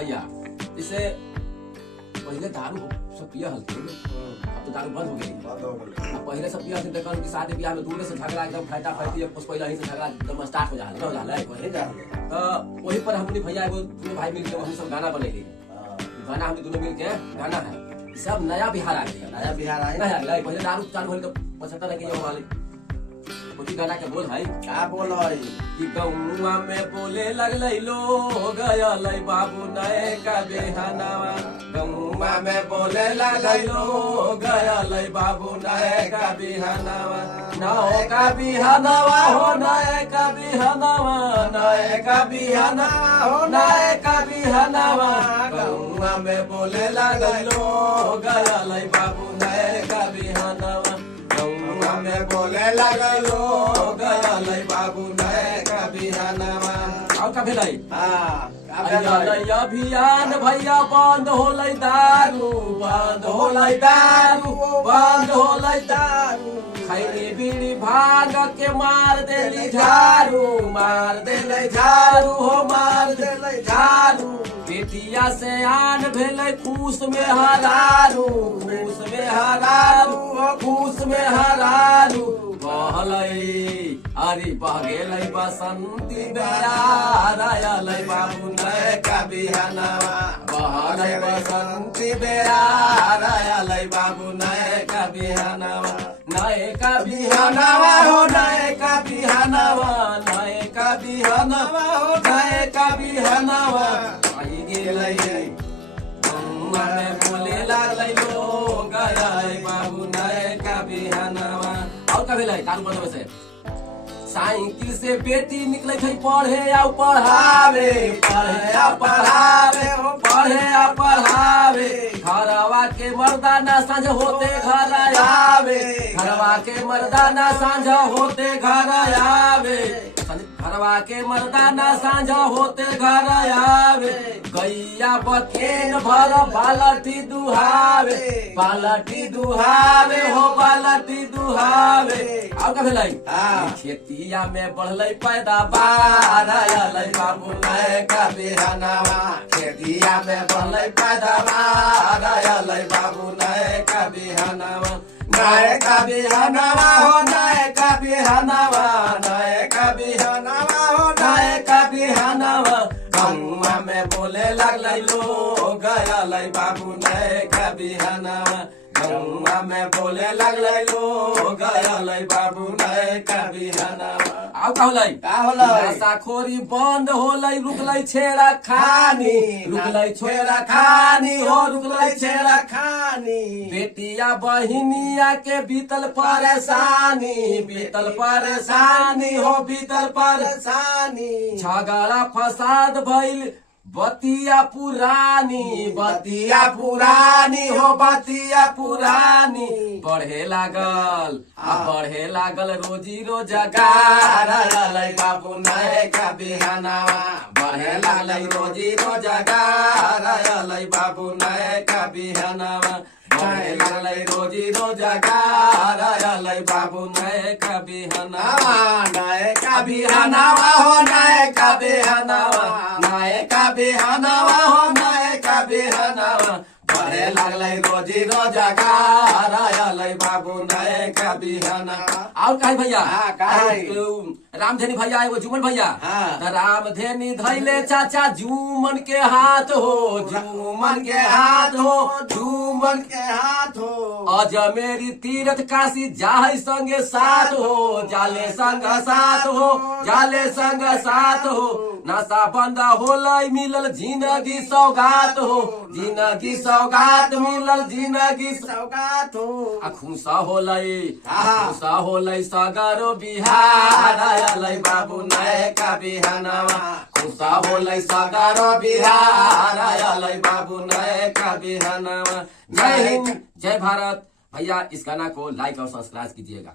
भैया इसे पहले दारू सब पिया हल्के अब तो दारू बंद हो गई। अब पहले सब पिया हल्के देखा कि शादी ब्याह में दूर से झगड़ा एकदम फैटा फैटी कुछ पहले ही से झगड़ा एकदम स्टार्ट हो जाला तो वही पर हमने भैया एगो दोनों भाई मिलके हम सब गाना बनेली। गाना हम दोनों मिलके गाना है सब नया बिहार आ गया। नया बिहार आए ना पहले दारू चालू होल तो 75 के ये वाली कोई गाना के बोल भाई क्या बोल है कि गौवा में बोले लगलै लोग गयलै बाबू नए का बेहनावा। गौवा में बोले लगलै लोग गयलै बाबू नए का बेहनावा। नए का बिहनावा हो नए का बिहनावा नए का बिहनावा हो नए का बिहनावा। गौवा में बोले लगलै लोग गयलै बाबू नए का बिहनावा। गौवा में बोले लगलो गयलै बाबू नए का बिहनावा। और का भेलै अभियान भैया बंद होलै दारू बंद होलै दारू बंद होलै दारू। खैनी बीड़ी भाग के मार देली झाड़ू मार देलै झाड़ू हो मार देलै झाड़ू। बेटिया से आन भेलै खुश में हरारू खुश में हरारू खुश में हरारू। बहलै अरे बह गेलै बसंती बेयार आयलै बाबू नए का बिहनावा। बहलै बसंती बेयार आयलै बाबू नए का बिहनावा। नए का बिहनावा हो नए का बिहनावा नए का बिहनावा हो नए का बिहनावा। आई गेलै गौवा में बोले लागलै लोग गयलै बाबू नए का बिहनावा। और का भेलै दारू बंद से साइकिल से बेटी निकले थे पढ़े आ पढ़ावे पढ़े आ पढ़ावे पढ़े आ पढ़ावे। घरवा के मर्दाना साँझ होते घर आवे घरवा के मर्दाना साँझ होते घर आवे घरवा के मर्दाना साँझ होते घर आवे। गैया बकेन भर बालटी दुहावे बालटी दुहावे हो बालटी दुहावे। और का भेलै खेतिया में बढ़लै पैदावार आयलै बाबू नए का बिहनावा। खेतिया में बढ़लै पैदावार आयलै बाबू नए का बिहनावा। नए का बिहनावा हो नए का बिहनावा नए का बिहनावा हो नए का बिहनावा। गौवा में बोले लगलै लोग गयलै बाबू नए का बिहनावा। गौवा में बोले लगलै लोग गयलै बाबू नए का बिहनावा। आउ का होलै नशाखोरी बंद होलै रुकलै छेड़ा खानी रुकलै छेड़ा खानी हो रुकलै छेड़ा खानी। बेटिया बहिनिया के बीतल परेशानी बीतल परेशानी हो बीतल परेशानी। झगड़ा फसाद भइल बतिया पुरानी हो बतिया पुरानी। बढ़े लागल रोजी रोजगार आयलै बाबू नए का बिहनावा। बढ़े लागलै रोजी रोजगार आयलै बाबू नए का बिहनावा। बढ़े लागलै रोजी रोजगार आयलै बाबू नए का बिहनावा। नए का बिहनावा हो नए का बिहनावा नए का बिहनावा हो नए का बिहनावा। बढ़े लागलै रोजी रोजगार आयलै बाबू नए का बिहनावा। और कहे भैया रामधेनी भैया एगो जुमन भैया रामधेनी धैले चाचा जुमन के हाथ हो जुमन के हाथ हो जुमन के हाथ हो। अजमेरी तीर्थ काशी जाहि संगे साथ हो जाले संग साथ हो जाले संग साथ हो। नशा बंद होलै मिलल जिंदगी सौगात हो जिंदगी सौगात मिलल जिंदगी सौगात हो। खुशा होलै सगरो बिहार आयलै बाबू नए का बिहनावा। खुशा होलै सगरो बिहार आयलै बाबू नए का बिहनावा। जय हिंद जय भारत। भैया इस गाना को लाइक और सब्सक्राइब कीजिएगा।